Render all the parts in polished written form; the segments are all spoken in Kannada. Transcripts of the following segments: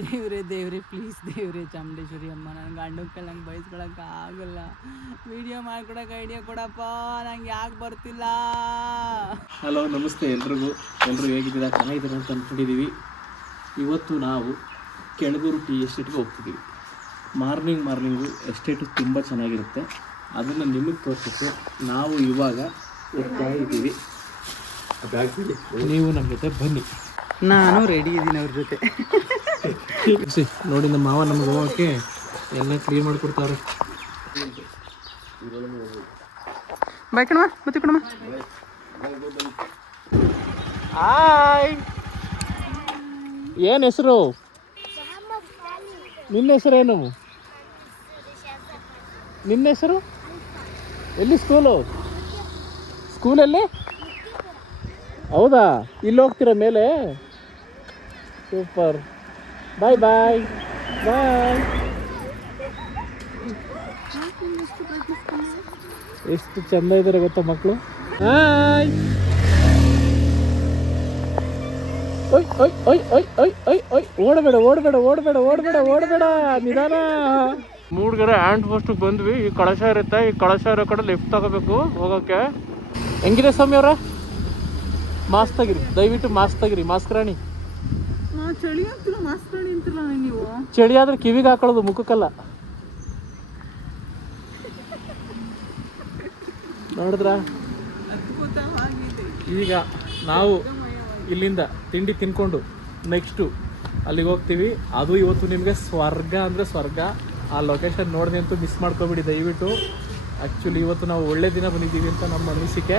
ದೇವ್ರೆ ದೇವ್ರೆ ಪ್ಲೀಸ್ ದೇವ್ರೆ ಚಾಮುಂಡೇಶ್ವರಿ ಅಮ್ಮ ನನ್ನ ಗಂಡಕ್ಕೆ ನಂಗೆ ಬಯಸ್ಕೊಳಕ್ಕೆ ಆಗಲ್ಲ. ವಿಡಿಯೋ ಮಾಡ್ಕೊಡಕ್ಕೆ ಐಡಿಯಾ ಕೊಡಪ್ಪ, ನಂಗೆ ಯಾಕೆ ಬರ್ತಿಲ್ಲ. ಹಲೋ ನಮಸ್ತೆ ಎಲ್ಲರೂ ಹೇಗಿದ್ದೀರಾ? ಚೆನ್ನಾಗಿದ್ದೀರಾ ಅಂತ ಅಂದ್ಕೊಂಡಿದ್ದೀವಿ. ಇವತ್ತು ನಾವು ಕೆಳಗೂರು ಟೀ ಎಸ್ಟೇಟ್ಗೆ ಹೋಗ್ತಿದ್ದೀವಿ. ಮಾರ್ನಿಂಗು ಎಸ್ಟೇಟು ತುಂಬ ಚೆನ್ನಾಗಿರುತ್ತೆ, ಅದನ್ನು ನಿಮಗೆ ತೋರಿಸೋಕ್ಕೆ ನಾವು ಇವಾಗ ಹೋಗ್ತಾ ಇದ್ದೀವಿ. ನೀವು ನಮ್ಮ ಜೊತೆ ಬನ್ನಿ. ನಾನು ರೆಡಿ ಇದ್ದೀನಿ ಅವ್ರ ಜೊತೆ. ನೋಡಿ ನಮ್ಮ ಮಾವ ನಮಗೆ ಹೋಗೋಕ್ಕೆ ಎಲ್ಲ ಕ್ಲೀನ್ ಮಾಡಿಕೊಡ್ತಾರೆ. ಬಾಯ್ ಕಣಮ್ಮ, ಮತ್ತೆ ಕಣಮ್ಮ. ಹಾಯ್, ಏನು ಹೆಸರು? ನಿನ್ನ ಹೆಸರೇನು? ನಿನ್ನ ಹೆಸರು? ಎಲ್ಲಿ ಸ್ಕೂಲಲ್ಲಿ? ಹೌದಾ, ಇಲ್ಲಿ ಹೋಗ್ತೀರಾ ಮೇಲೆ? ಸೂಪರ್, ಬಾಯ್ ಬಾಯ್ ಬಾಯ್. ಎಷ್ಟು ಚಂದ ಇದ್ದಾರೆ ಗೊತ್ತಾ ಮಕ್ಕಳು. ಹಾಯ್, ಓಯ್ ಓಯ್ ಓಯ್ ಓಯ್ ಓಯ್ ಓಯ್ ಓಯ್, ಓಡಬೇಡ ನಿಧಾನ. ಮೂಡ್ಗೆರೆ ಹ್ಯಾಂಡ್ ಪೋಸ್ಟಿಗೆ ಬಂದ್ವಿ. ಈ ಕಳಶ ಇರುತ್ತೆ, ಈ ಕಳಶ ಇರೋ ಕಡೆ ಲೆಫ್ಟ್ ತಗೋಬೇಕು ಹೋಗೋಕ್ಕೆ. ಹೆಂಗಿದೆ ಸ್ವಾಮಿ ಅವರ? ಮಾಸ್ಕ್ ತೆಗಿರಿ ದಯವಿಟ್ಟು, ಮಾಸ್ಕ್ ತೆಗಿರಿ. ಮಾಸ್ಕ್ ರಾಣಿ, ಚಳಿ ಆಗ್ತಿಲ್ಲ, ಮಾಸ್ಕ್ ರಾಣಿ ಅಂತಿಲ್ಲ ನೀವು. ಚಳಿ ಆದ್ರೆ ಕಿವಿಗೆ ಹಾಕೊಳ್ಳೋದು, ಮುಖಕ್ಕಲ್ಲ. ನೋಡಿದ್ರ? ಈಗ ನಾವು ಇಲ್ಲಿಂದ ತಿಂಡಿ ತಿನ್ಕೊಂಡು ನೆಕ್ಸ್ಟು ಅಲ್ಲಿಗೆ ಹೋಗ್ತೀವಿ. ಅದು ಇವತ್ತು ನಿಮಗೆ ಸ್ವರ್ಗ ಅಂದರೆ ಸ್ವರ್ಗ. ಆ ಲೊಕೇಶನ್ ನೋಡಿದೆ ಅಂತೂ ಮಿಸ್ ಮಾಡ್ಕೊಬಿಡಿ ದಯವಿಟ್ಟು. ಆ್ಯಕ್ಚುಲಿ ಇವತ್ತು ನಾವು ಒಳ್ಳೆ ದಿನ ಬಂದಿದ್ದೀವಿ ಅಂತ ನಮ್ಮ ಅನಿಸಿಕೆ.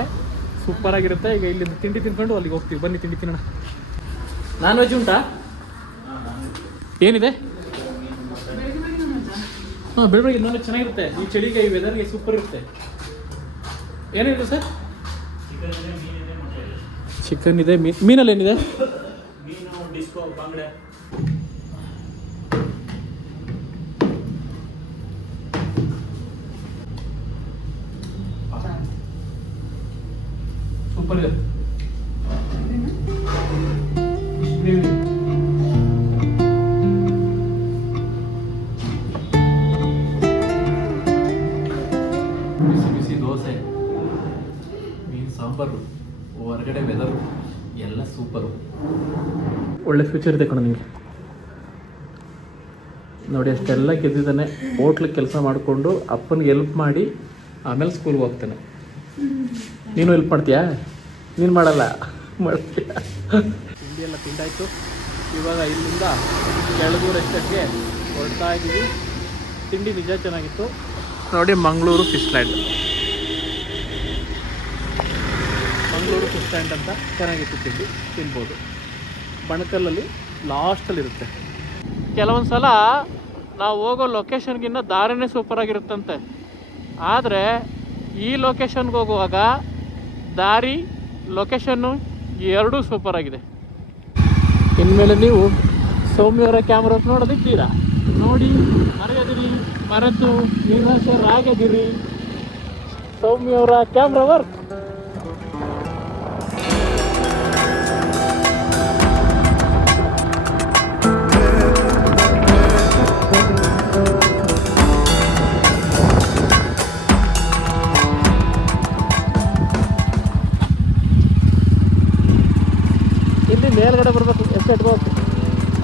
ಸೂಪರಾಗಿರುತ್ತೆ. ಈಗ ಇಲ್ಲಿಂದ ತಿಂಡಿ ತಿನ್ಕೊಂಡು ಅಲ್ಲಿಗೆ ಹೋಗ್ತೀವಿ. ಬನ್ನಿ ತಿಂಡಿ ತಿನ್ನೋಣ. ನಾನ್ ವೆಜ್ ಉಂಟಾ? ಏನಿದೆ? ಹಾಂ, ಬೆಳಗ್ಗೆ ನಾನ್ ವೆಜ್ ಚೆನ್ನಾಗಿರುತ್ತೆ. ಈ ಚಳಿಗೆ, ಈ ವೆದರ್ಗೆ ಸೂಪರ್ ಇರುತ್ತೆ. ಏನಿದೆ ಸರ್? ಚಿಕನ್ ಇದೆ, ಮೀನಲ್ಲಿ ಏನಿದೆ? ಸೂಪರ್ ಇದೆ. ಬಿಸಿ ಬಿಸಿ ದೋಸೆ, ಮೀನು ಸಾಂಬಾರು, ಹೊರಗಡೆ ವೆದರು ಎಲ್ಲ ಸೂಪರು. ಒಳ್ಳೆ ಫ್ಯೂಚರ್ ಇದೆ ಕಣ ನಿಮಗೆ. ನೋಡಿ ಅಷ್ಟೆಲ್ಲ ಗೆದ್ದಿದ್ದಾನೆ. ಹೋಟ್ಲಿಗೆ ಕೆಲಸ ಮಾಡಿಕೊಂಡು ಅಪ್ಪನಿಗೆ ಹೆಲ್ಪ್ ಮಾಡಿ ಆಮೇಲೆ ಸ್ಕೂಲ್ಗೆ ಹೋಗ್ತಾನೆ. ನೀನು ಹೆಲ್ಪ್ ಮಾಡ್ತೀಯಾ? ನೀನು ಮಾಡಲ್ಲ, ಮಾಡ್ತೀಯ. ತಿಂಡಿ ಎಲ್ಲ ತಿಂದಾಯಿತು. ಇವಾಗ ಇಲ್ಲಿಂದ ಕೆಳಗೂರು ಎಸ್ಟೇಟ್ಗೆ ಹೊರಡ್ತಾ ಇದ್ದೀವಿ. ತಿಂಡಿ ನಿಜ ಚೆನ್ನಾಗಿತ್ತು. ನೋಡಿ, ಮಂಗಳೂರು ಫಿಶ್ ಲ್ಯಾಂಡ್ ಅಂತ ಚೆನ್ನಾಗಿತ್ತು. ತಿಂಡಿ ತಿನ್ಬೋದು. ಬಣಕಲ್ಲಲ್ಲಿ ಲಾಸ್ಟಲ್ಲಿರುತ್ತೆ. ಕೆಲವೊಂದು ಸಲ ನಾವು ಹೋಗೋ ಲೊಕೇಶನ್ಗಿನ್ನ ದಾರಿನೇ ಸೂಪರಾಗಿರುತ್ತಂತೆ. ಆದರೆ ಈ ಲೊಕೇಶನ್ಗೆ ಹೋಗುವಾಗ ದಾರಿ, ಲೊಕೇಶನ್ನು ಎರಡೂ ಸೂಪರಾಗಿದೆ. ಇನ್ಮೇಲೆ ನೀವು ಸೌಮ್ಯವರ ಕ್ಯಾಮ್ರಾ ನೋಡೋದಿದ್ದೀರಾ? ನೋಡಿ ಮರೆಯದಿರಿ, ಮರೆತು ನಿರಾಶರಾಗದಿರಿ. ಸೌಮ್ಯವರ ಕ್ಯಾಮ್ರಾ ವರ್ಕ್. ಇಲ್ಲಿ ಮೇಲ್ಗಡೆ ಬರಬೇಕು ಎಸ್ಟೇಟ್ಗೆ ಹೋಗಿ.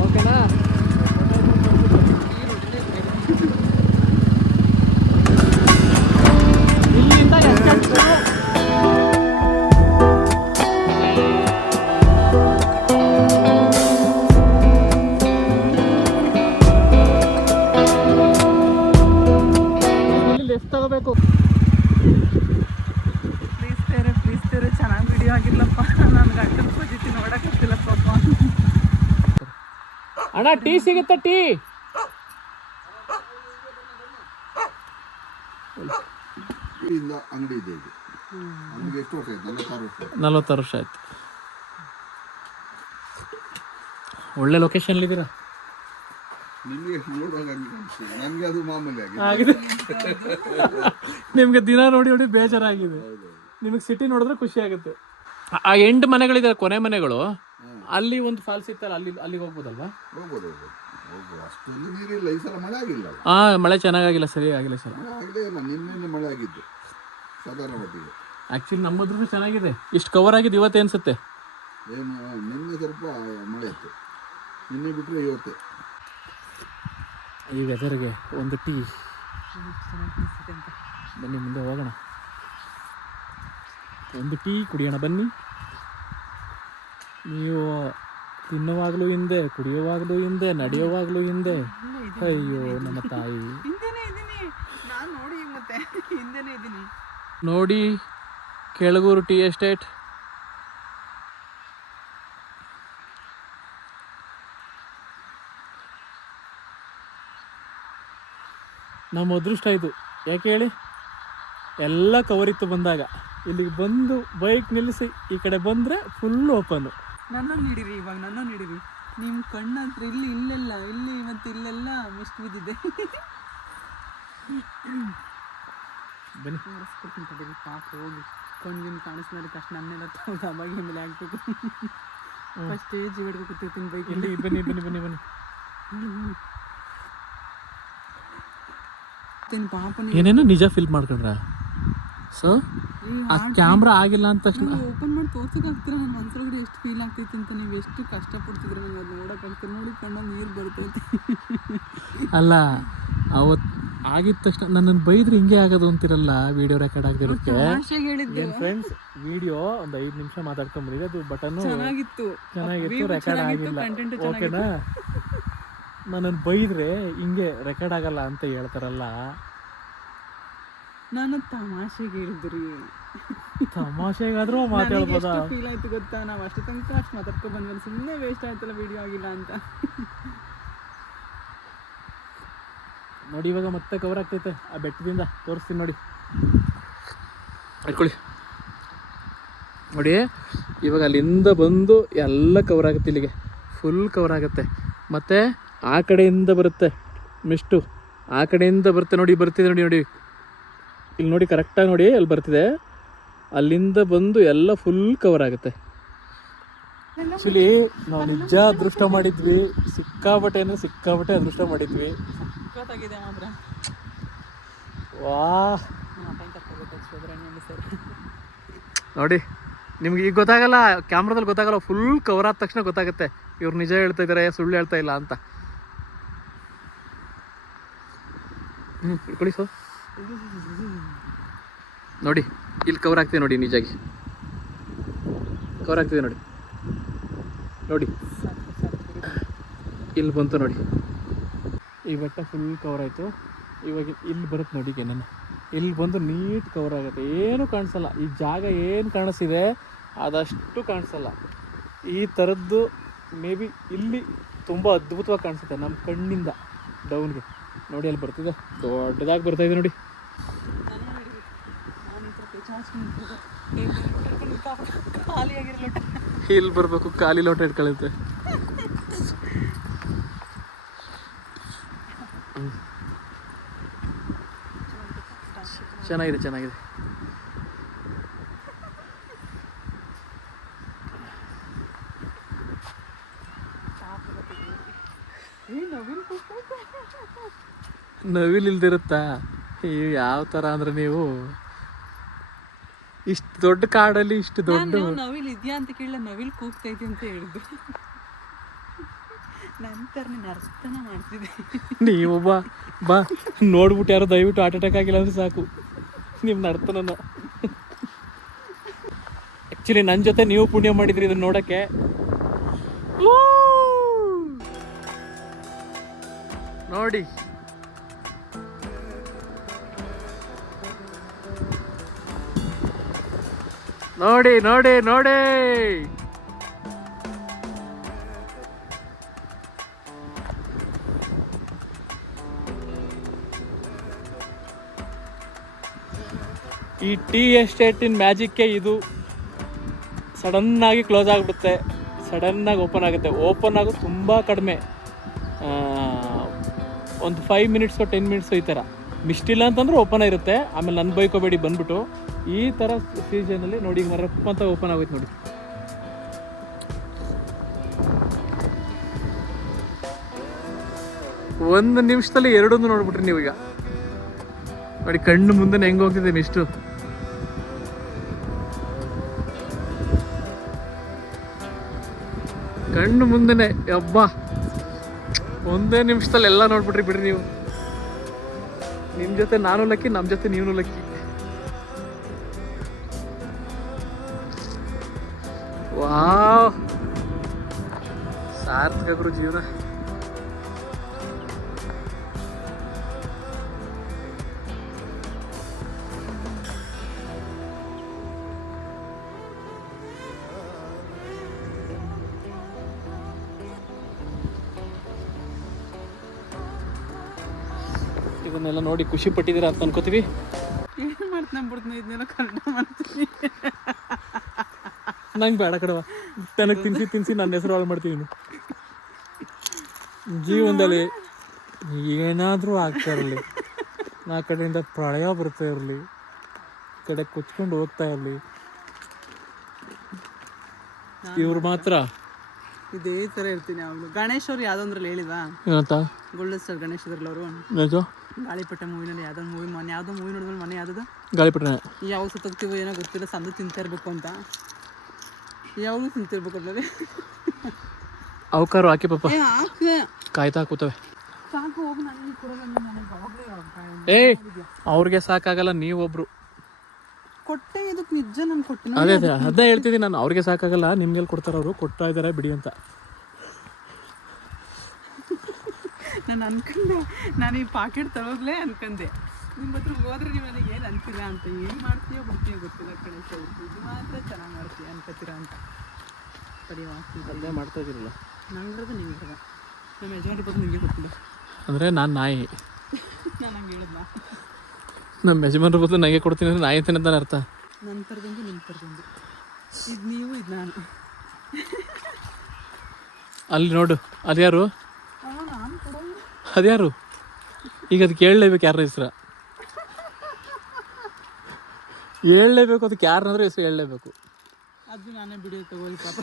ಓಕೆನಾ? ಇಲ್ಲಿಂದ ಎಸ್ಟೇಟ್ ಇಲ್ಲಿ ಲೆಫ್ಟ್ ತಗೋಬೇಕು. ಪ್ಲೀಸ್ ತೇರೆ ಚೆನ್ನಾಗಿ ವಿಡಿಯೋ ಆಗಿಲ್ಲಪ್ಪ. ನನ್ನ ಗಂಟಲು ಪೂಜಿತಿ ನೋಡಕ್ಕಾಗ್ತಿಲ್ಲಪ್ಪ. ಅಣ್ಣ ಟೀ ಸಿಗುತ್ತೆ? ಟೀ ಅಂಗಡಿ ಇದೆ. ಅಂಗಡಿಗೆ ಎಷ್ಟು ವರ್ಷ ಆಯ್ತು? 46 ವರ್ಷ ಆಯ್ತು. ಒಳ್ಳೆ ಲೊಕೇಶನ್ಲಿದ್ದೀರಾ. ನಿಮಗೆ ನೋಡುವಾಗ ನನಗೆ ಅದು ಮಾಮೂಲಿ ಆಗಿದೆ. ನಿಮಗೆ ದಿನ ನೋಡಿ ನೋಡಿ ಬೇಜಾರಾಗಿದೆ. ನಿಮಗೆ ಸಿಟಿ ನೋಡಿದ್ರೆ ಖುಷಿ ಆಗುತ್ತೆ. ಆ ಎಂಡ್ ಮನೆಗಳಿದೆ, ಕೊನೆ ಮನೆಗಳು, ಅಲ್ಲಿ ಒಂದು ಫಾಲ್ಸ್ ಇತ್ತಲ್ಲ, ಅಲ್ಲಿಗೆ ಹೋಗ್ಬೋದಲ್ವಾ? ಹೋಗ್ಬೋದು. ಹೌದು, ಅಷ್ಟೊಂದು ನೀರಿಲ್ಲ ಈ ಸಲ, ಮಳೆ ಆಗಿಲ್ಲ. ಮಳೆ ಚೆನ್ನಾಗಿಲ್ಲ, ಸರಿ ಆಗಿಲ್ಲ ಸರ್. ಮಳೆ ಆಗಲೇ ಇಲ್ಲ, ನಿನ್ನೆ ಮಳೆ ಆಗಿದ್ದು ಸಾಧಾರಣ ಮಟ್ಟಿಗೆ. ಆ್ಯಕ್ಚುಲಿ ನಮ್ಮ ದೃಶ್ಯ ಚೆನ್ನಾಗಿದೆ, ಇಷ್ಟು ಕವರ್ ಆಗಿದೆ ಇವತ್ತೇ ಅನಿಸುತ್ತೆ. ಏನು ನಿನ್ನೆ ಸ್ವಲ್ಪ ಮಳೆ ಇತ್ತು, ನಿನ್ನೆ ಬಿಟ್ಟರೆ ಇವತ್ತೇ. ಈ ವೆದರ್ಗೆ ಒಂದು ಟೀ. ಬನ್ನಿ ಮುಂದೆ ಹೋಗೋಣ, ಒಂದು ಟೀ ಕುಡಿಯೋಣ ಬನ್ನಿ. ನೀವು ತಿನ್ನುವಾಗಲೂ ಹಿಂದೆ, ಕುಡಿಯುವಾಗಲೂ ಹಿಂದೆ, ನಡೆಯುವಾಗಲೂ ಹಿಂದೆ. ಅಯ್ಯೋ ನನ್ನ ತಾಯಿ. ನೋಡಿ ಕೆಳಗೂರು ಟೀ ಎಸ್ಟೇಟ್. ನಮ್ಮ ಅದೃಷ್ಟ ಇದು, ಯಾಕೆ ಹೇಳಿ, ಎಲ್ಲ ಕವರ್ ಇತ್ತು ಬಂದಾಗ. ಇಲ್ಲಿಗೆ ಬಂದು ಬೈಕ್ ನಿಲ್ಲಿಸಿ ಈ ಕಡೆ ಬಂದರೆ ಫುಲ್ ಓಪನ್ನು. ನನ್ನ ನೀಡಿರಿ, ಇವಾಗ ನನ್ನ ನೀಡಿರಿ. ನಿಮ್ಮ ಕಣ್ಣು ಹತ್ರ ಇಲ್ಲೆಲ್ಲ ಇಲ್ಲಿ ಮತ್ತು ಇಲ್ಲೆಲ್ಲ ಮಿಸ್ಟ್ ಬಿದ್ದಿದೆ. ಬನ್ನಿ ಕೊಡ್ತೀನಿ ಪಾಪ, ಹೋಗಿ ಕಣ್ಣಿನ ಕಾಣಿಸ್ಲಾರ ತಕ್ಷಣ ನನ್ನೆಲ್ಲ ತಮಗೆ ಮೇಲೆ ಹಾಕ್ಬೇಕು. ಫಸ್ಟ್ ಜೀವ ಹಿಡ್ಕೊ ಕೂತಿರ್ತೀನಿ ಬೈಕಲ್ಲಿ. ಬನ್ನಿ ಬನ್ನಿ ಬನ್ನಿ ಬನ್ನಿ. ಏನೇನೋ ನಿಜ ಫೀಲ್ ಮಾಡ್ಕೊಂಡ್ರ ಸೊ ಆ ಕ್ಯಾಮ್ರಾ ಆಗಿಲ್ಲ ಅಂತ ತಕ್ಷಣ ಓಪನ್ ಮಾಡಿ ತೋರ್ಸಕ್ ಆಗ್ತಿರ. ನನ್ನ ಮನ್ಸೊಳಗಡೆ ಎಷ್ಟು ಫೀಲ್ ಆಗ್ತೈತಿ ಅಂತ, ನೀವು ಎಷ್ಟು ಕಷ್ಟಪಡ್ತಿದ್ರೆ ನಂಗೆ ಅದು ನೋಡಕ್ ಆಗ್ತದೆ. ನೋಡಿ ಕಣ್ಣಲ್ಲಿ ನೀರು ಬರ್ತೈತಿ. ಅಲ್ಲ ಅವತ್ತು ಆಗಿದ ತಕ್ಷಣ ನನ್ನನ್ನು ಬೈದ್ರೆ ಹಿಂಗೆ ಆಗೋದು ಅಂತಿರಲ್ಲ, ವಿಡಿಯೋ ರೆಕಾರ್ಡ್ ಆಗದಿರೋಕ್ಕೆ. ಏನು ಫ್ರೆಂಡ್ಸ್, ವಿಡಿಯೋ ಒಂದು 5 ನಿಮಿಷ ಮಾತಾಡ್ಕೊಂಡ್ಬಂದಿದೆ, ಅದು ಬಟನ್ನು ಚೆನ್ನಾಗಿತ್ತು, ರೆಕಾರ್ಡ್ ಆಗಿಲ್ಲ. ಓಕೆನಾ, ನನ್ನನ್ನು ಬೈದ್ರೆ ಹಿಂಗೆ ರೆಕಾರ್ಡ್ ಆಗಲ್ಲ ಅಂತ ಹೇಳ್ತಾರಲ್ಲ. ನಾನು ತಮಾಷೆಗೆ ಹೇಳಿದ್ರಿ, ತಮಾಷೆಗಾದ್ರೂ ಮಾತಾಡ್ಬೋದಾ? ಫೀಲ್ ಆಯ್ತು ಗೊತ್ತಾ, ನಾವು ಅಷ್ಟು ತನಕ ಅಷ್ಟು ಮಾತಾಡ್ಕೊಂಡು ಬಂದ್ಮೇಲೆ ಸುಮ್ಮನೆ ವೇಸ್ಟ್ ಆಯ್ತಲ್ಲ ವಿಡಿಯೋ ಆಗಿಲ್ಲ ಅಂತ. ನೋಡಿ ಇವಾಗ ಮತ್ತೆ ಕವರ್ ಆಗ್ತೈತೆ ಆ ಬೆಟ್ಟದಿಂದ, ತೋರಿಸ್ತೀನಿ ನೋಡಿ, ಇಟ್ಕೊಳ್ಳಿ ನೋಡಿ. ಇವಾಗ ಅಲ್ಲಿಂದ ಬಂದು ಎಲ್ಲ ಕವರ್ ಆಗುತ್ತೆ, ಇಲ್ಲಿಗೆ ಫುಲ್ ಕವರ್ ಆಗುತ್ತೆ. ಮತ್ತು ಆ ಕಡೆಯಿಂದ ಬರುತ್ತೆ ಮಿಸ್ಟು, ಆ ಕಡೆಯಿಂದ ಬರುತ್ತೆ ನೋಡಿ, ಬರ್ತಿದೆ ನೋಡಿ. ನೋಡಿ ಇಲ್ಲಿ ನೋಡಿ, ಕರೆಕ್ಟಾಗಿ ನೋಡಿ, ಅಲ್ಲಿ ಬರ್ತಿದೆ. ಅಲ್ಲಿಂದ ಬಂದು ಎಲ್ಲ ಫುಲ್ ಕವರ್ ಆಗುತ್ತೆ. ಆ್ಯಕ್ಚುಲಿ ನಾವು ನಿಜ ಅದೃಷ್ಟ ಮಾಡಿದ್ವಿ, ಸಿಕ್ಕಾಬಟ್ಟೆ ಅದೃಷ್ಟ ಮಾಡಿದ್ವಿ. ಮಾತ್ರ ವಾ ನೋಡಿ, ನಿಮ್ಗೆ ಈಗ ಗೊತ್ತಾಗಲ್ಲ, ಕ್ಯಾಮ್ರಾದಲ್ಲಿ ಗೊತ್ತಾಗಲ್ಲ, ಫುಲ್ ಕವರ್ ಆದ ತಕ್ಷಣ ಗೊತ್ತಾಗುತ್ತೆ ಇವ್ರು ನಿಜ ಹೇಳ್ತಾ ಇದ್ದಾರೆ ಸುಳ್ಳು ಹೇಳ್ತಾ ಇಲ್ಲ ಅಂತ. ಇಟ್ಕೊಳ್ಳಿ ಸೊ ನೋಡಿ, ಇಲ್ಲಿ ಕವರ್ ಆಗ್ತಿದೆ ನೋಡಿ, ನಿಜಾಗಿ ಕವರ್ ಆಗ್ತಿದೆ ನೋಡಿ. ನೋಡಿ ಇಲ್ಲಿ ಬಂತು ನೋಡಿ, ಈ ಬೆಟ್ಟ ಫುಲ್ ಕವರ್ ಆಯಿತು. ಇವಾಗ ಇಲ್ಲಿ ಬರುತ್ತೆ ನೋಡಿ, ನಾನು ಇಲ್ಲಿ ಬಂದು ನೀಟ್ ಕವರ್ ಆಗುತ್ತೆ, ಏನೂ ಕಾಣಿಸಲ್ಲ. ಈ ಜಾಗ ಏನು ಕಾಣಿಸ್ತಿದೆ ಅದಷ್ಟು ಕಾಣಿಸಲ್ಲ. ಈ ಥರದ್ದು ಮೇ ಬಿ ಇಲ್ಲಿ ತುಂಬ ಅದ್ಭುತವಾಗಿ ಕಾಣಿಸುತ್ತೆ ನಮ್ಮ ಕಣ್ಣಿಂದ ಡೌನ್ಗೆ. ನೋಡಿ ಅಲ್ಲಿ ಬರ್ತಿದೆ, ದೊಡ್ಡದಾಗಿ ಬರ್ತಾಯಿದೆ ನೋಡಿ. ಇಲ್ಲಿ ಬರಬೇಕು, ಖಾಲಿ ಲೋಟ ಇಟ್ಕೊಳ್ಳುತ್ತೆ. ಚೆನ್ನಾಗಿದೆ ಚೆನ್ನಾಗಿದೆ. ನವಿಲ್ ಇಲ್ದಿರುತ್ತಾ? ನೀವು ಯಾವ ಥರ ಅಂದರೆ, ನೀವು ಇಷ್ಟು ದೊಡ್ಡ ಕಾಡಲ್ಲಿ ಇಷ್ಟು ದೊಡ್ಡ ನವಿಲ್ ಇದೆಯಾ ಅಂತ ಕೇಳ, ನವಿಲ್ ಕೂಗ್ತೈತಿ ಅಂತ ಹೇಳಿದ್ದು. ನಂತರ ನೀನು ಅರ್ಥನ ಮಾಡ್ತಿದ್ದೆ. ನೀವು ಬಾ ನೋಡ್ಬಿಟ್ಟು ಯಾರು ದಯವಿಟ್ಟು ಹಾರ್ಟ್ ಅಟ್ಯಾಕ್ ಆಗಿಲ್ಲ ಅಂದರೆ ಸಾಕು ನಿಮ್ಮ ನರ್ತನ. ಆ್ಯಕ್ಚುಲಿ ನನ್ನ ಜೊತೆ ನೀವು ಪುಣ್ಯ ಮಾಡಿದ್ರಿ ಇದನ್ನು ನೋಡೋಕ್ಕೆ. ನೋಡಿ ನೋಡಿ ನೋಡಿ ನೋಡಿ, ಈ ಟೀ ಎಸ್ಟೇಟಿನ ಮ್ಯಾಜಿಕ್ಕೆ ಇದು. ಸಡನ್ನಾಗಿ ಕ್ಲೋಸ್ ಆಗಿಬಿಡುತ್ತೆ, ಸಡನ್ನಾಗಿ ಓಪನ್ ಆಗುತ್ತೆ. ಓಪನ್ ಆಗೋದು ತುಂಬ ಕಡಿಮೆ, ಒಂದು 5 ಮಿನಿಟ್ಸು 10 ಮಿನಿಟ್ಸು ಈ ಥರ. ಮಿಸ್ಟಿಲ್ಲ ಅಂತಂದ್ರೆ ಓಪನ್ ಇರುತ್ತೆ. ಆಮೇಲೆ ನನ್ನ ಬೈಕೋಬೇಡಿ ಬಂದ್ಬಿಟ್ಟು ಈ ಥರ ಸೀಸನಲ್ಲಿ ನೋಡಿ, ಈಗ ರಪ್ಪ ಅಂತ ಓಪನ್ ಆಗೋಯ್ತು ನೋಡಿ. ಒಂದು ನಿಮಿಷದಲ್ಲಿ ಎರಡೊಂದು ನೋಡ್ಬಿಟ್ರಿ ನೀವೀಗ ನೋಡಿ, ಕಣ್ಣು ಮುಂದೆ ಹೆಂಗೆ ಹೋಗ್ತಿದ್ದೀನಿ ಇಷ್ಟು. ಕಣ್ಣು ಮುಂದೆನೆ ಅಬ್ಬಾ, ಒಂದೇ ನಿಮಿಷದಲ್ಲಿ ಎಲ್ಲ ನೋಡ್ಬಿಟ್ರಿ ಬಿಡ್ರಿ ನೀವು. ನಿಮ್ಮ ಜೊತೆ ನಾನು ಲಕ್ಕಿ, ನಮ್ಮ ಜೊತೆ ನೀವು ಲಕ್ಕಿ. ವಾವ್, ಸಾರ್ಥಕ ಗುರು ಜೀವನ. ಇದನ್ನೆಲ್ಲ ನೋಡಿ ಖುಷಿ ಪಟ್ಟಿದ್ದೀರಾ ಅಂತ ಅನ್ಕೋತೀವಿ. ಏನು ಮಾಡ್ತೀನಿ ಬಿಡ್ತೀನಿ, ಇದನ್ನೆಲ್ಲ ಕರೆಕ್ಟ್ ಮಾಡ್ತೀನಿ. ನಂಗೆ ಬೇಡ ಕಡವ, ತನಗೆ ತಿನ್ಸಿ ನನ್ನ ಹೆಸರು ಹಾಳು ಮಾಡ್ತೀವಿ. ಜೀವನದಲ್ಲಿ ಏನಾದರೂ ಆಗ್ತಾ ಇರಲಿ, ನಾ ಕಡೆಯಿಂದ ಪ್ರಳಯ ಬರ್ತಾ ಇರಲಿ, ಕಡೆ ಕುಚ್ಕೊಂಡು ಹೋಗ್ತಾ ಇರಲಿ, ಇವ್ರು ಮಾತ್ರ ಇದೇ ಥರ ಇರ್ತೀನಿ. ಅವನು ಗಣೇಶ್ ಅವ್ರು ಯಾವುದೊಂದ್ರಲ್ಲಿ ಹೇಳಿದ ಏನಂತ ಗೋಲ್ಡನ್ ಸ್ಟಾರ್ ಗಣೇಶ್ ಅದ್ರಲ್ಲಿ ಅವರು ನಿಜ ಗಾಳಿಪಟ ಮೂವಿನಲ್ಲಿ ಯಾವುದೋ ಮೂವಿ ಯಾವುದೋ ಮೂವಿ ನೋಡಿದ್ರೆ ಮನೆ ಯಾವುದದು ಗಾಳಿಪಟ ಯಾವ ಸುತ್ತೋಗ್ತೀವೋ ಏನೋ ಗೊತ್ತಿಲ್ಲ, ಸಂದು ತಿಂತಾ ಇರಬೇಕು ಅಂತ. ಯಾವಾಗಲೂ ತಿಂತಿರ್ಬೇಕು ಅದ್ರಲ್ಲಿ. ಅವಕಾರು ಹಾಕಿ ಪಾಪ ಹಾಕಿ ಕಾಯ್ತಾ ಕೂತವೆ. ಸಾಕು ಹೋಗಿ ನನಗೆ ಕೊಡೋದು. ಅವ್ರಿಗೆ ಸಾಕಾಗಲ್ಲ, ನೀವೊಬ್ರು ಕೊಟ್ಟೆ, ಇದಕ್ಕೆ ನಿಜ ನಾನು ಕೊಟ್ಟಿನ. ಅದೇ ಹೇಳ್ತಿದ್ದೀನಿ ನಾನು, ಅವ್ರಿಗೆ ಸಾಕಾಗಲ್ಲ, ನಿಮ್ಗೆಲ್ಲಿ ಕೊಡ್ತಾರೆ ಅವರು, ಕೊಡ್ತಾ ಇದ್ದಾರೆ ಬಿಡಿ ಅಂತ. ನಾನು ಅನ್ಕೊಂಡೆ, ನಾನು ಈ ಪಾಕೆಟ್ ತಗೋಗ್ಲೇ ಅನ್ಕೊಂಡೆ, ನಿಮ್ಮ ಹತ್ರ ಹೋದ್ರೆ ನೀವು ನನಗೆ ಏನು ಅಂತೀರಾ ಅಂತ. ಏನು ಮಾಡ್ತೀಯೋ ಬಿಡ್ತೀಯೋ ಗೊತ್ತಿಲ್ಲ ಕಣೆ, ಇದು ಮಾತ್ರ ಚೆನ್ನಾಗಿ ಮಾಡ್ತೀಯ ಅನ್ಕೋತೀರಾ ಅಂತ. ಸರಿ ಅದೇ ಮಾಡ್ತಾ ಇದ್ದೀರಲ್ಲ, ನಂಗಿರೋದು ನಿಮಗೆ ಇರೋದ, ನಮ್ಮ ಯಜಮಾನ್ರ ಬಗ್ಗೆ ನಿಮಗೆ ಗೊತ್ತಿಲ್ಲ. ಅಂದರೆ ನಾನು ನಾಯಿ, ನಾನು ಹಂಗೆ ಹೇಳಿದ್ನ. ನಮ್ಮ ಯಜಮಾನ್ರ ಬದಲು ನನಗೆ ಕೊಡ್ತೀನಿ ಅಂದರೆ ನಾಯಿ ಅಂತಾನೆ ತಾನೆ ಅರ್ಥ. ನನ್ನ ಥರದೊಂದು ನಿಮ್ಮ ಥರದೊಂದು, ಇದು ನೀವು ಇದು ನಾನು. ಅಲ್ಲಿ ನೋಡು, ಅದ್ಯಾರು ನಾನು ಕೊಡೋದು ಅದ್ಯಾರು ಈಗ ಅದಕ್ಕೆ ಹೇಳಲೇಬೇಕು, ಯಾರ ಹೆಸ್ರ ಹೇಳಲೇಬೇಕು, ಅದಕ್ಕೆ ಯಾರನ್ನಾದ್ರೂ ಹೆಸರು ಹೇಳಲೇಬೇಕು. ಅದು ನಾನೇ ಬಿಡಿಯೋ ತಗೋಳಿ ಪಾಪ.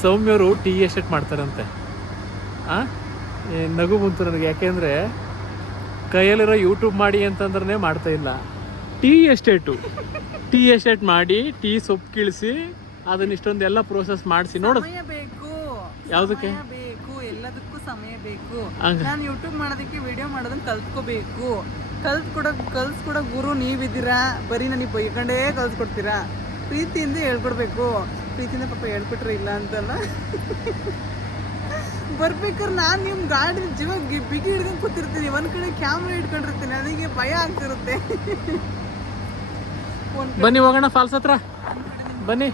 ಸೌಮ್ಯವರು ಟೀ ಎಸ್ಟೇಟ್ ಮಾಡ್ತಾರಂತೆ. ನಗು ಬಂತು ನನಗೆ, ಯಾಕೆಂದರೆ ಕೈಯಲ್ಲಿರೋ ಯೂಟ್ಯೂಬ್ ಮಾಡಿ ಅಂತಂದ್ರೆ ಮಾಡ್ತಾ ಇಲ್ಲ. ಟೀ ಎಸ್ಟೇಟ್ ಮಾಡಿ ಟೀ ಸೊಪ್ಪು ಕೀಳಿಸಿ ಅದನ್ನ ಇಷ್ಟೊಂದೆಲ್ಲ ಪ್ರೋಸೆಸ್ ಮಾಡಿಸಿ ನೋಡು. ಸಮಯ ಬೇಕು, ಯಾವುದಕ್ಕೆ ಬೇಕು, ಎಲ್ಲದಕ್ಕೂ ಸಮಯ ಬೇಕು. ನಾನು ಯೂಟ್ಯೂಬ್ ಮಾಡೋದಕ್ಕೆ ವಿಡಿಯೋ ಮಾಡೋದನ್ನ ಕಲ್ತ್ಕೋಬೇಕು. ಕಲ್ಸ್ಕೊಡೋ ಗುರು ನೀವಿದ್ದೀರಾ, ಬರೀ ನನಗೆ ಬೈಕೊಂಡೇ ಕಲ್ಸ್ಕೊಡ್ತೀರಾ. ಪ್ರೀತಿಯಿಂದ ಹೇಳ್ಕೊಡ್ಬೇಕು, ಪ್ರೀತಿಯಿಂದ ಪಾಪ ಹೇಳ್ಕೊಟ್ರೆ ಇಲ್ಲ ಅಂತಲ್ಲ. ಬರ್ಬೇಕಾದ್ರೆ ನಾನು ನಿಮ್ಮ ಗಾಡಿ ಜೀವ ಬಿಗಿ ಹಿಡ್ಕೊಂಡು ಕೂತಿರ್ತೀನಿ, ಒಂದು ಕಡೆ ಕ್ಯಾಮ್ರಾ ಹಿಡ್ಕೊಂಡಿರ್ತೀನಿ, ನನಗೆ ಭಯ ಆಗ್ತಿರುತ್ತೆ. ಬನ್ನಿ ಹೋಗೋಣ ಫಾಲ್ಸ್ ಹತ್ರ, ಬನ್ನಿ.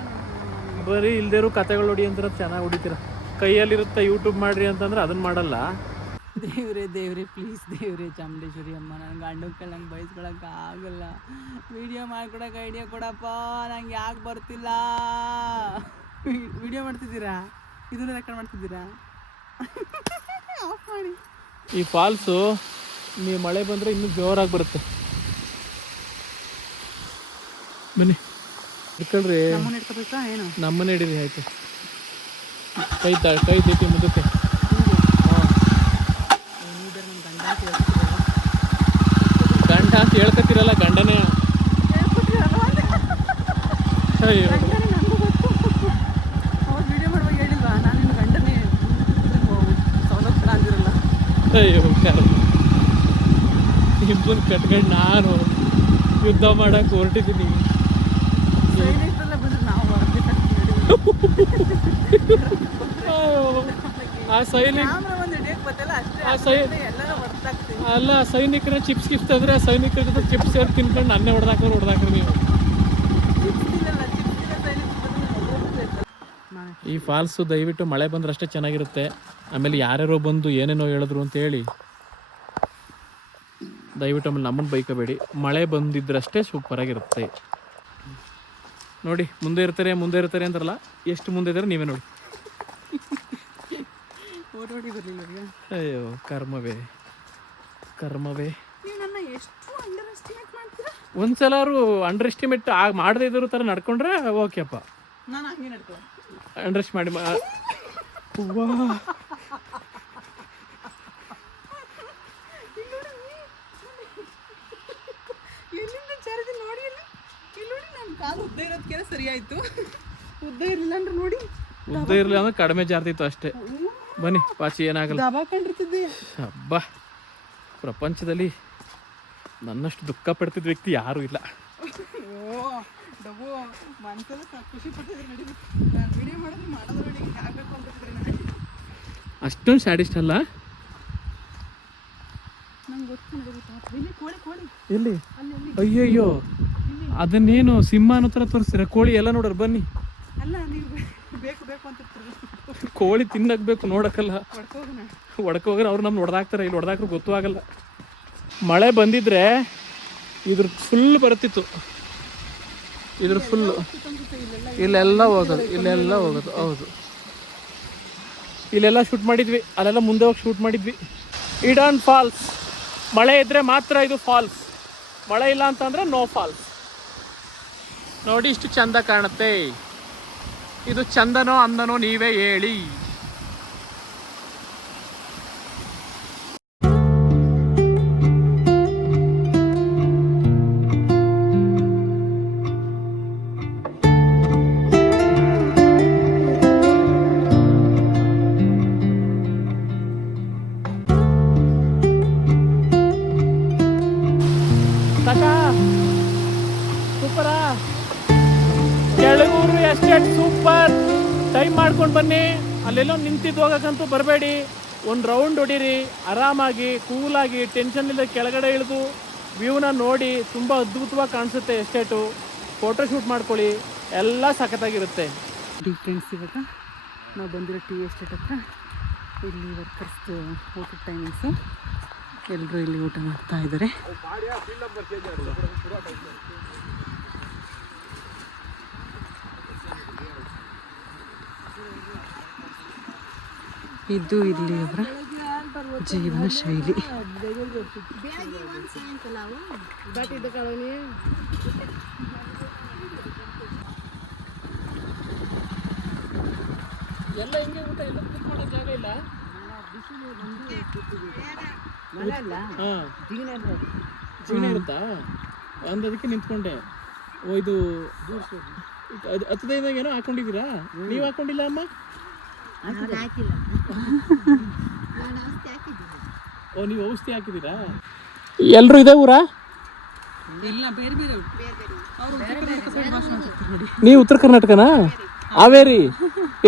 ಬರೀ ಇಲ್ದೇರು ಕತೆಗಳು ಹೊಡಿ ಅಂತ ಚೆನ್ನಾಗಿ ಹೊಡಿತೀರ. ಕೈಯಲ್ಲಿರುತ್ತೆ ಯೂಟ್ಯೂಬ್ ಮಾಡ್ರಿ ಅಂತಂದ್ರೆ ಅದನ್ನ ಮಾಡಲ್ಲ. ದೇವ್ರೆ ಪ್ಲೀಸ್ ದೇವ್ರೆ ಚಾಮುಂಡೇಶ್ವರಿ ಅಮ್ಮ, ನನ್ನ ಗಂಡು ನಂಗೆ ಬಯಸ್ಕೊಳಕ್ಕೆ ಆಗಲ್ಲ. ವಿಡಿಯೋ ಮಾಡ್ಕೊಡಕ್ಕೆ ಐಡಿಯಾ ಕೊಡಪ್ಪ, ನಂಗೆ ಯಾಕೆ ಬರ್ತಿಲ್ಲ. ವಿಡಿಯೋ ಮಾಡ್ತಿದ್ದೀರಾ, ಇದನ್ನ ರೆಕಾರ್ಡ್ ಮಾಡ್ತಿದ್ದೀರಾ, ಆಫ್ ಮಾಡಿ. ಈ ಫಾಲ್ಸು ನೀವು ಮಳೆ ಬಂದರೆ ಇನ್ನೂ ಜೋರಾಗಿ ಬರುತ್ತೆ. ಬನ್ನಿ ಇಟ್ಕೊಳ್ರಿ, ನಮ್ಮನ್ನ ಇಟ್ಕೋಬೇಕಾ ಏನು? ನಮ್ಮನೆ ಹಿಡೀರಿ ಆಯ್ತು. ಕೈ ದೀಟಿ ಮುಂದಕ್ಕೆ. ಗಂಡ ಅಂತ ಹೇಳ್ಕೊತಿರಲ್ಲ, ಗಂಡನೇ. ಅಯ್ಯೋ ಅವ್ರು ವಿಡಿಯೋ ಮಾಡುವಾಗ ಹೇಳಿಲ್ವಾ, ನಾನು ನಿನ್ನ ಗಂಡನೇ ಸೌಲಭ್ಯ ಅಂದಿರಲ್ಲ. ಅಯ್ಯೋ ಇಬ್ಬರು ಕಟ್ಕೊಂಡು ನಾನು ಯುದ್ಧ ಮಾಡಕ್ಕೆ ಹೊರಟಿದ್ದೀನಿ. ಸೈನಿಕರೆಲ್ಲ ಬಂದ್ರೆ ನಾವು ಹೊರಗೆ ಆ ಸೈನಿಕ ಅಲ್ಲ, ಸೈನಿಕರ ಚಿಪ್ಸ್ ಗಿಫ್ಟ್ ಅಂದ್ರೆ ಆ ಸೈನಿಕರ ಜೊತೆ ಚಿಪ್ಸ್ ಸೇರಿ ತಿನ್ಕೊಂಡು ನನ್ನೇ ಹೊಡೆದಾಕ್ರಿ ನೀವು. ಈ ಫಾಲ್ಸು ದಯವಿಟ್ಟು ಮಳೆ ಬಂದ್ರೆ ಅಷ್ಟೇ ಚೆನ್ನಾಗಿರುತ್ತೆ. ಆಮೇಲೆ ಯಾರ್ಯಾರೋ ಬಂದು ಏನೇನೋ ಹೇಳಿದ್ರು ಅಂತ ಹೇಳಿ ದಯವಿಟ್ಟು ಆಮೇಲೆ ನಮ್ಮನ್ನು ಬೈಕಬೇಡಿ. ಮಳೆ ಬಂದಿದ್ರಷ್ಟೇ ಸೂಪರಾಗಿರುತ್ತೆ. ನೋಡಿ ಮುಂದೆ ಇರ್ತಾರೆ ಅಂತಾರಲ್ಲ, ಎಷ್ಟು ಮುಂದೆ ಇದ್ದಾರೆ ನೀವೇ ನೋಡಿ. ಓಡೋಡಿ ಬರಲಿಲ್ಲ. ಅಯ್ಯೋ ಕರ್ಮವೇ. ನೀವು ನನ್ನ ಎಷ್ಟು ಅಂಡರ್ ಎಸ್ಟಿಮೇಟ್ ಮಾಡ್ತೀರಾ? ಒಂದ್ಸಲಾರು ಅಂಡರ್ ಎಸ್ಟಿಮೇಟ್ ಮಾಡದೇ ಇರೋ ಥರ ನಡ್ಕೊಂಡ್ರೆ ಓಕೆಪ್ಪ. ನಾನು ಹಂಗೆ ನಡ್ಕೊ ಅಂಡರ್ ಎಸ್ಟಿಮೇಟ್ ಎಲ್ಲಿಂದ ಚಾರ್ಜ್ ನೋಡಿ ಇಲ್ಲಿ ನೋಡಿ ನನ್ನ ಕಾಲು ಉದ್ದ ಇರೋದಕ್ಕೆ ಸರಿ ಆಯ್ತು. ಉದ್ದ ಇರಲಿಲ್ಲ ಅಂದ್ರೆ ನೋಡಿ, ಉದ್ದ ಇರಲಿಲ್ಲ ಅಂದ್ರೆ ಕಡಿಮೆ ಜಾರ್ತಿತ್ತು ಅಷ್ಟೇ. ಬನ್ನಿ ಪಾಚಿ ಏನಾಗಲ್ಲ. ದಬಾಕೊಂಡಿರ್ತಿದ್ದೆ. ಹಬ್ಬ, ಪ್ರಪಂಚದಲ್ಲಿ ನನ್ನಷ್ಟು ದುಃಖ ಪಡ್ತಿದ್ದ ವ್ಯಕ್ತಿ ಯಾರೂ ಇಲ್ಲ. ಓ ಡಬ್ಬು ಮನಸ್ಸೆಲ್ಲ ಖುಷಿ ಪಟ್ಟಿದ್ರೆ ನಡಿ. ನಾನು ವಿಡಿಯೋ ಮಾಡೋದ್ರೆ ನೋಡಿ ಆಗಬೇಕು ಅಂತಿದ್ರೆ ನಾನು ಅಷ್ಟೊಂದು ಸ್ಯಾಡಿಸ್ಟ್ ಅಲ್ಲ. ನಂಗೆ ಗೊತ್ತು ನಡೀತಾ ಇಲ್ಲಿ ಕೋಳಿ ಎಲ್ಲಿ? ಅಯ್ಯಯ್ಯೋ, ಅದನ್ನೇನು ಸಿಂಹ ಅನ್ನೋ ಥರ ತೋರಿಸ್ತೀರ? ಕೋಳಿ ಎಲ್ಲ ನೋಡ್ರಿ ಬನ್ನಿ. ಅಲ್ಲ ನೀವು ಬೇಕು ಅಂತಿರ್ತೀರಿ. ಕೋಳಿ ತಿನ್ನಕ್ ಬೇಕು, ನೋಡಕ್ಕಲ್ಲ. ಹೊಡ್ಕೋಗೋಣ ಅವ್ರು ನಮ್ಗೆ ಹೊಡೆದಾಕ್ತಾರೆ. ಇಲ್ಲಿ ಹೊಡೆದಾಕ್ರು ಗೊತ್ತೂ ಆಗಲ್ಲ. ಮಳೆ ಬಂದಿದ್ರೆ ಇದ್ರ ಫುಲ್ ಬರುತ್ತಿತ್ತು. ಇದ್ರ ಫುಲ್ಲು ಇಲ್ಲೆಲ್ಲ ಹೋಗೋದು. ಹೌದು, ಇಲ್ಲೆಲ್ಲ ಶೂಟ್ ಮಾಡಿದ್ವಿ, ಅಲ್ಲೆಲ್ಲ ಮುಂದೆ ಹೋಗಿ ಶೂಟ್ ಮಾಡಿದ್ವಿ. Eden Falls. ಮಳೆ ಇದ್ದರೆ ಮಾತ್ರ ಇದು ಫಾಲ್ಸ್, ಮಳೆ ಇಲ್ಲ ಅಂತಂದರೆ ನೋ ಫಾಲ್ಸ್. ನೋಡಿ ಇಷ್ಟು ಚಂದ ಕಾಣುತ್ತೆ. ಇದು ಚಂದನೋ ಅಂದನೋ ನೀವೇ ಹೇಳಿ. ಸೂಪರಾ? ಕೆಳಗೂರು ಎಸ್ಟೇಟ್ ಸೂಪರ್. ಟೈಮ್ ಮಾಡ್ಕೊಂಡು ಬನ್ನಿ. ಅಲ್ಲೆಲ್ಲೋ ನಿಂತಿದ್ದು ಹೋಗೋಕ್ಕಂತೂ ಬರಬೇಡಿ. ಒಂದು ರೌಂಡ್ ಹೊಡೀರಿ, ಆರಾಮಾಗಿ ಕೂಲಾಗಿ ಟೆನ್ಷನ್ ಇಲ್ಲದೆ ಕೆಳಗಡೆ ಇಳಿದು ವ್ಯೂನ ನೋಡಿ. ತುಂಬ ಅದ್ಭುತವಾಗಿ ಕಾಣಿಸುತ್ತೆ ಎಸ್ಟೇಟು. ಫೋಟೋ ಶೂಟ್ ಮಾಡ್ಕೊಳ್ಳಿ, ಎಲ್ಲ ಸಖತ್ತಾಗಿರುತ್ತೆ. ಫ್ರೆಂಡ್ಸ್, ಇವಾಗ ನಾವು ಬಂದಿರೋ ಟೀ ಎಸ್ಟೇಟ್ ಹತ್ರ. ಇಲ್ಲಿ ವರ್ಕರ್ಸ್ದು ಊಟದ ಟೈಮಿಂಗ್ಸು. ಎಲ್ಲರೂ ಇಲ್ಲಿ ಊಟ ಮಾಡ್ತಾ ಇದ್ದಾರೆ. ಇದು ಇಲ್ಲಿ ಅವರ ಜೀವನ ಶೈಲಿ. ಎಲ್ಲ ಹಿಂಗೆ ಊಟ, ಎಲ್ಲ ಕುಕ್ ಮಾಡೋ ಜಾಗ ಇಲ್ಲ. ಜೀವನ ಇರುತ್ತಾ ಅಂದದಕ್ಕೆ ನಿಂತ್ಕೊಂಡೆ. ಓ, ಇದು ಹತ್ತದೈದಾಗ ಏನೋ ಹಾಕೊಂಡಿದ್ದೀರಾ? ನೀವು ಹಾಕೊಂಡಿಲ್ಲ ಅಮ್ಮ? ಓ, ನೀವು ಔಷಧಿ ಹಾಕಿದ್ದೀರಾ? ಎಲ್ಲರೂ ಇದೇ ಊರಾ? ಇಲ್ಲ, ಬೇರೆ ಬೇರೆ. ನೀವು ಉತ್ತರ ಕರ್ನಾಟಕನಾ? ಹಾವೇರಿ.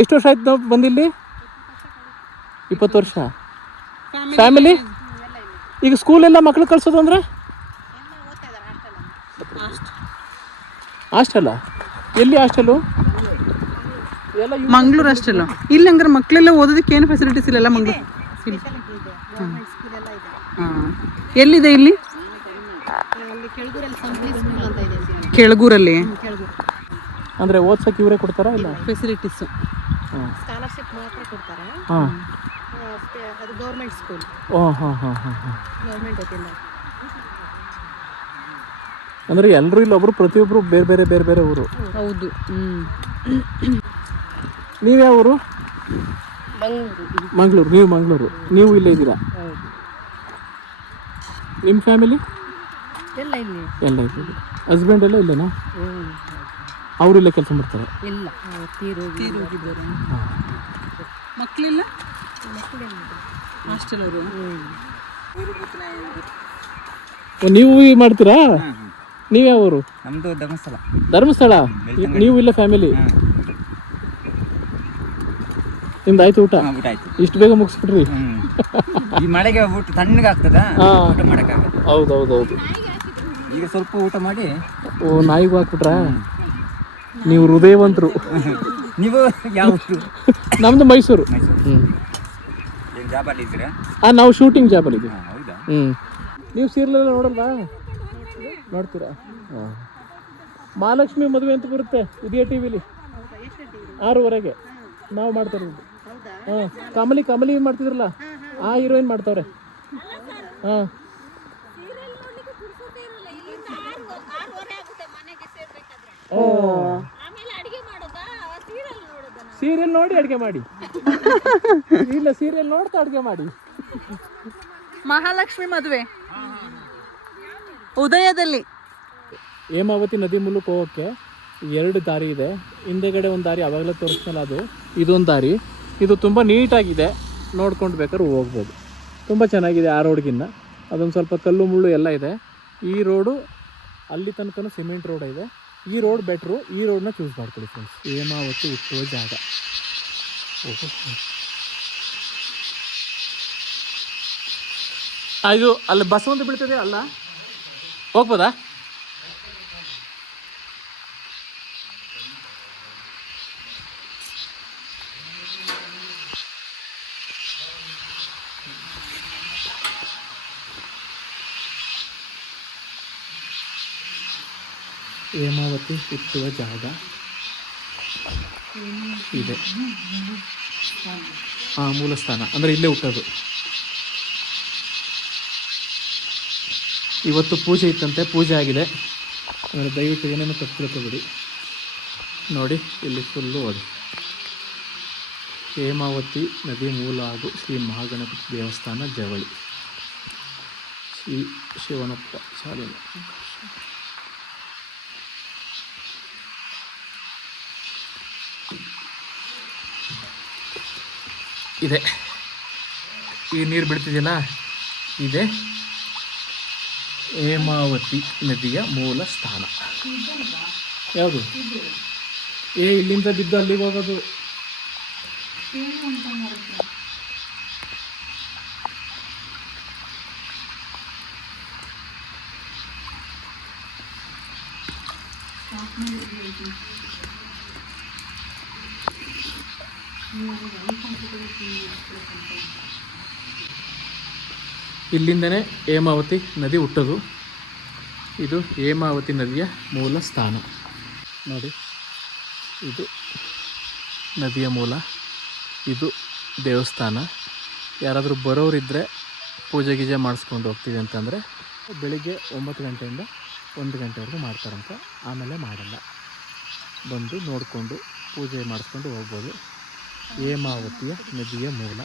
ಎಷ್ಟು ವರ್ಷ ಆಯ್ತು ನಾವು ಬಂದಿಲ್ಲಿ? 20 ವರ್ಷ. ಫ್ಯಾಮಿಲಿ? ಈಗ ಸ್ಕೂಲೆಲ್ಲ ಮಕ್ಳು ಕಳ್ಸೋದು ಅಂದ್ರೆ ಹಾಸ್ಟೆಲ್ಲ? ಎಲ್ಲಿ ಹಾಸ್ಟೆಲು? ಎಲ್ಲ ಮಂಗ್ಳೂರು ಅಷ್ಟಲ್ಲ. ಇಲ್ಲಿ ಹಂಗಾರೆ ಮಕ್ಕಳೆಲ್ಲ ಓದೋದಕ್ಕೆ ಏನು ಫೆಸಿಲಿಟೀಸ್ ಇಲ್ಲ ಮಂಗ್ಳೂರು? ಹಾಂ, ಎಲ್ಲಿದೆ ಇಲ್ಲಿ? ಕೆಳಗೂರಲ್ಲಿ. ಅಂದರೆ ಓದ್ಸಕ್ಕೆ ಇವರೇ ಕೊಡ್ತಾರಾ ಇಲ್ಲ ಫೆಸಿಲಿಟೀಸು? ಸ್ಕಾಲರ್ಶಿಪ್ ಮಾತ್ರ ಕೊಡ್ತಾರೆ. ಹಾಂ, ಅದು ಗೌರ್ಮೆಂಟ್ ಸ್ಕೂಲ್. ಗೌರ್ಮೆಂಟ್ ವತಿಯಿಂದ. ಅಂದರೆ ಎಲ್ಲರೂ ಇಲ್ಲೊಬ್ರು ಪ್ರತಿಯೊಬ್ಬರು ಬೇರೆ ಬೇರೆ ಊರು. ಹೌದು. ನೀವು ಯಾವ ಊರು? ಮಂಗಳೂರು. ನೀವು ಮಂಗಳೂರು. ನೀವು ಇಲ್ಲೇ ಇದ್ದೀರಾ? ನಿಮ್ಮ ಫ್ಯಾಮಿಲಿ ಎಲ್ಲ ಇಲ್ಲಿ. ಎಲ್ಲ ಇದ್ದೀವಿ. ಹಸ್ಬೆಂಡ್ ಎಲ್ಲ ಇಲ್ಲೇನಾ? ಅವರು ಇಲ್ಲೇ ಕೆಲಸ ಮಾಡ್ತಾರೆ? ಇಲ್ಲ, ತೀರೋಗಿದ್ದಾರೆ. ಮಕ್ಕಳಿಲ್ಲ? ಹಾಸ್ಟೆಲ್ ಅವರು. ನೀವು ಮಾಡ್ತೀರಾ? ನೀವು ಯಾವ ಊರು? ನಮ್ಮದು ಧರ್ಮಸ್ಥಳ. ನೀವು ಇಲ್ಲ ಫ್ಯಾಮಿಲಿ? ನಿಮ್ದು ಆಯ್ತು ಊಟ? ಊಟ ಆಯ್ತು. ಇಷ್ಟು ಬೇಗ ಮುಗಿಸ್ಬಿಟ್ರಿ? ಈ ಮಳೆಗೆ ಊಟ ತಣ್ಣಗೆ ಆಗ್ತದ, ಊಟ ಮಾಡೋಕ್ಕಾಗಲ್ಲ. ಹೌದು. ಈಗ ಸ್ವಲ್ಪ ಊಟ ಮಾಡಿ. ಓ, ನಾಯಿಗೂ ಹಾಕ್ಬಿಟ್ರಾ? ನೀವು ಹೃದಯವಂತರು. ನೀವು ಯಾವ ಊರು? ನಮ್ದು ಮೈಸೂರು. ಏನು ಜಾಬಲ್ಲಿ ಇದ್ದೀರಾ? ನಾವು ಶೂಟಿಂಗ್ ಜಾಬಲ್ಲಿ ಇದ್ದೀವಿ. ಹೌದಾ? ನೀವು ಸೀರಿಯಲ್ ನೋಡಲ್ವಾ? ನೋಡ್ತೀರಾ? ಹಾಂ. ಮಹಾಲಕ್ಷ್ಮಿ ಮದುವೆ ಅಂತ ಬರುತ್ತೆ ಉದಯ ಟಿವಿಲಿ 6:30ಗೆ. ನಾವು ಮಾಡ್ತಾ ಇರೋದು. ಹಾಂ, ಕಮಲಿ ಮಾಡ್ತಿದ್ರಲ್ಲ, ಆ ಹೀರೋಯಿನ್ ಮಾಡ್ತಾವ್ರೆ. ಹಾಂ. ಸೀರಿಯಲ್ ನೋಡಿ ಅಡುಗೆ ಮಾಡಿ. ಇಲ್ಲ ಸೀರಿಯಲ್ ನೋಡ್ತಾ ಅಡುಗೆ ಮಾಡಿ. ಮಹಾಲಕ್ಷ್ಮಿ ಮದುವೆ ಉದಯದಲ್ಲಿ. ಹೇಮಾವತಿ ನದಿ ಮೂಲಕ ಹೋಗೋಕ್ಕೆ 2 ದಾರಿ ಇದೆ. ಹಿಂದೆಗಡೆ ಒಂದು ದಾರಿ ಅವಾಗಲೇ ತೋರಿಸ್ನಲ್ಲ, ಅದು ಇದೊಂದು ದಾರಿ. ಇದು ತುಂಬ ನೀಟಾಗಿದೆ, ನೋಡ್ಕೊಂಡು ಬೇಕಾದ್ರೆ ಹೋಗ್ಬೋದು. ತುಂಬ ಚೆನ್ನಾಗಿದೆ ಆ ರೋಡ್ಗಿನ್ನ. ಅದೊಂದು ಸ್ವಲ್ಪ ಕಲ್ಲು ಮುಳ್ಳು ಎಲ್ಲ ಇದೆ. ಈ ರೋಡು ಅಲ್ಲಿ ತನಕ ಸಿಮೆಂಟ್ ರೋಡ್ ಇದೆ. ಈ ರೋಡ್ ಬೆಟ್ರು, ಈ ರೋಡ್ನ ಚೂಸ್ ಮಾಡ್ಕೊಳ್ಳಿ ಫ್ರೆಂಡ್ಸ್. ಹೇಮಾವತಿ ಹುಟ್ಟುವ ಜಾಗ. ಇದು ಅಲ್ಲಿ ಬಸ್ ಒಂದು ಬೀಳ್ತದೆ ಅಲ್ಲ, ಹೋಗ್ಬೋದಾ? ಹೇಮಾವತಿ ಹುಟ್ಟುವ ಜಾಗ ಇದೆ. ಮೂಲ ಸ್ಥಾನ ಅಂದರೆ ಇಲ್ಲೇ ಹುಟ್ಟೋದು. ಇವತ್ತು ಪೂಜೆ ಇತ್ತಂತೆ, ಪೂಜೆ ಆಗಿದೆ. ಅಂದರೆ ದಯವಿಟ್ಟು ಏನೇನೋ ತಪ್ಪಿಬಿಡಿ ನೋಡಿ. ಇಲ್ಲಿ ಫುಲ್ಲು ಅದು ಹೇಮಾವತಿ ನದಿ ಮೂಲ ಹಾಗೂ ಶ್ರೀ ಮಹಾಗಣಪತಿ ದೇವಸ್ಥಾನ ಜವಳಿ, ಶ್ರೀ ಶಿವನಪ್ಪ ಶಾಲೆ ಇದೆ. ಈ ನೀರು ಬಿಡ್ತಿದೆಯಲ್ಲ, ಇದೆ ಹೇಮಾವತಿ ನದಿಯ ಮೂಲ ಸ್ಥಾನ. ಯಾವುದು? ಇಲ್ಲಿಂದ ಬಿದ್ದು ಅಲ್ಲಿಗೆ ಹೋಗೋದು. ಇಲ್ಲಿಂದನೇ ಹೇಮಾವತಿ ನದಿ ಹುಟ್ಟೋದು. ಇದು ಹೇಮಾವತಿ ನದಿಯ ಮೂಲ ಸ್ಥಾನ ನೋಡಿ. ಇದು ನದಿಯ ಮೂಲ, ಇದು ದೇವಸ್ಥಾನ. ಯಾರಾದರೂ ಬರೋರಿದ್ದರೆ ಪೂಜೆ ಗೀಜೆ ಮಾಡಿಸ್ಕೊಂಡು ಹೋಗ್ತೀವಿ ಅಂತಂದರೆ ಬೆಳಿಗ್ಗೆ 9 ಗಂಟೆಯಿಂದ 1 ಗಂಟೆವರೆಗೂ ಮಾಡ್ತಾರಂತೆ. ಆಮೇಲೆ ಮಾಡಲ್ಲ. ಬಂದು ನೋಡಿಕೊಂಡು ಪೂಜೆ ಮಾಡಿಸ್ಕೊಂಡು ಹೋಗ್ಬೋದು. ಹೇಮಾವತಿಯ ನದಿಯ ಮೂಲ.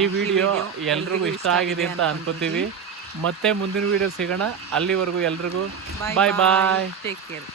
ಈ ವಿಡಿಯೋ ಎಲ್ರಿಗೂ ಇಷ್ಟ ಆಗಿದೆ ಅಂತ ಅನ್ಕೋತೀವಿ. ಮತ್ತೆ ಮುಂದಿನ ವಿಡಿಯೋ ಸಿಗೋಣ. ಅಲ್ಲಿವರೆಗೂ ಎಲ್ರಿಗೂ ಬಾಯ್ ಬಾಯ್, ಟೇಕ್ ಕೇರ್.